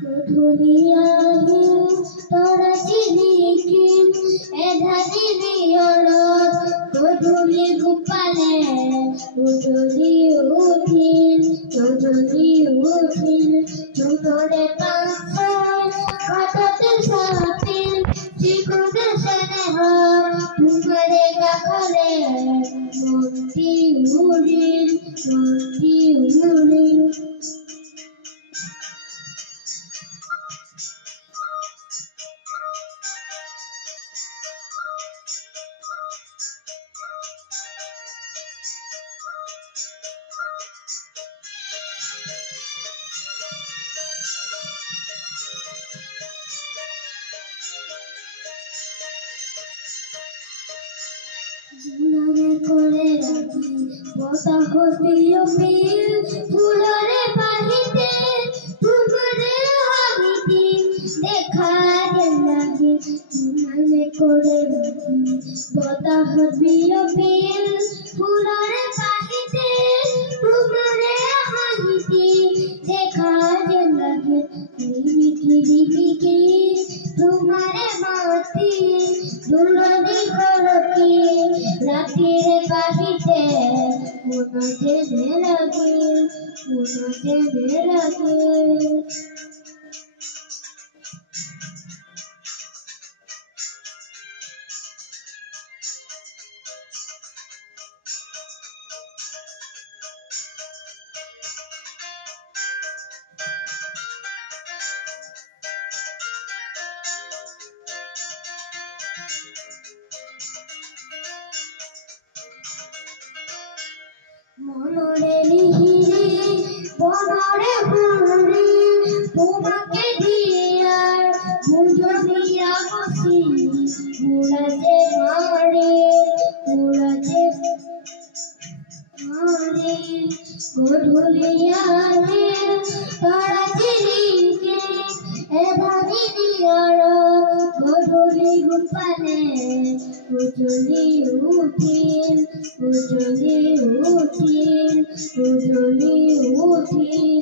গধূলিয়া তৰা জিলিকিল এধাৰি দিয়ৰত গধূলি গোপালে গধূলি উঠিল জোনৰে পাছৰ হাততে চাপিল চিকুতে চেনেহ তোমাৰে কাষলে মন্তি উৰিল জোনাৰে কৰে ৰাতি বতাহত বিয়পিল ফুলৰে বাহিতে তোমাৰে হাবিতে দেখা যেন লাগিল জোনাৰে কৰে ৰাতি বতাহত বিয়পিল ফুলৰে বাহিতে তোমাৰে হাবিতে দেখা যেন লাগিল ৰিমিকি তোমাৰে মাতি দুলনি ঘৰকি ৰাতেৰ বাহিতে মন যেনে লাগে মনৰে লিহিৰে বনৰে ভুৰে তোমাকে দিয়াৰ বুঝনিয়া বসি উড়াতে মাৰে গধূলিয়া তৰা জিলিকে এধাৰি দিয়ৰত গধূলি গোপালে উজলি উঠিল উজলি উঠিল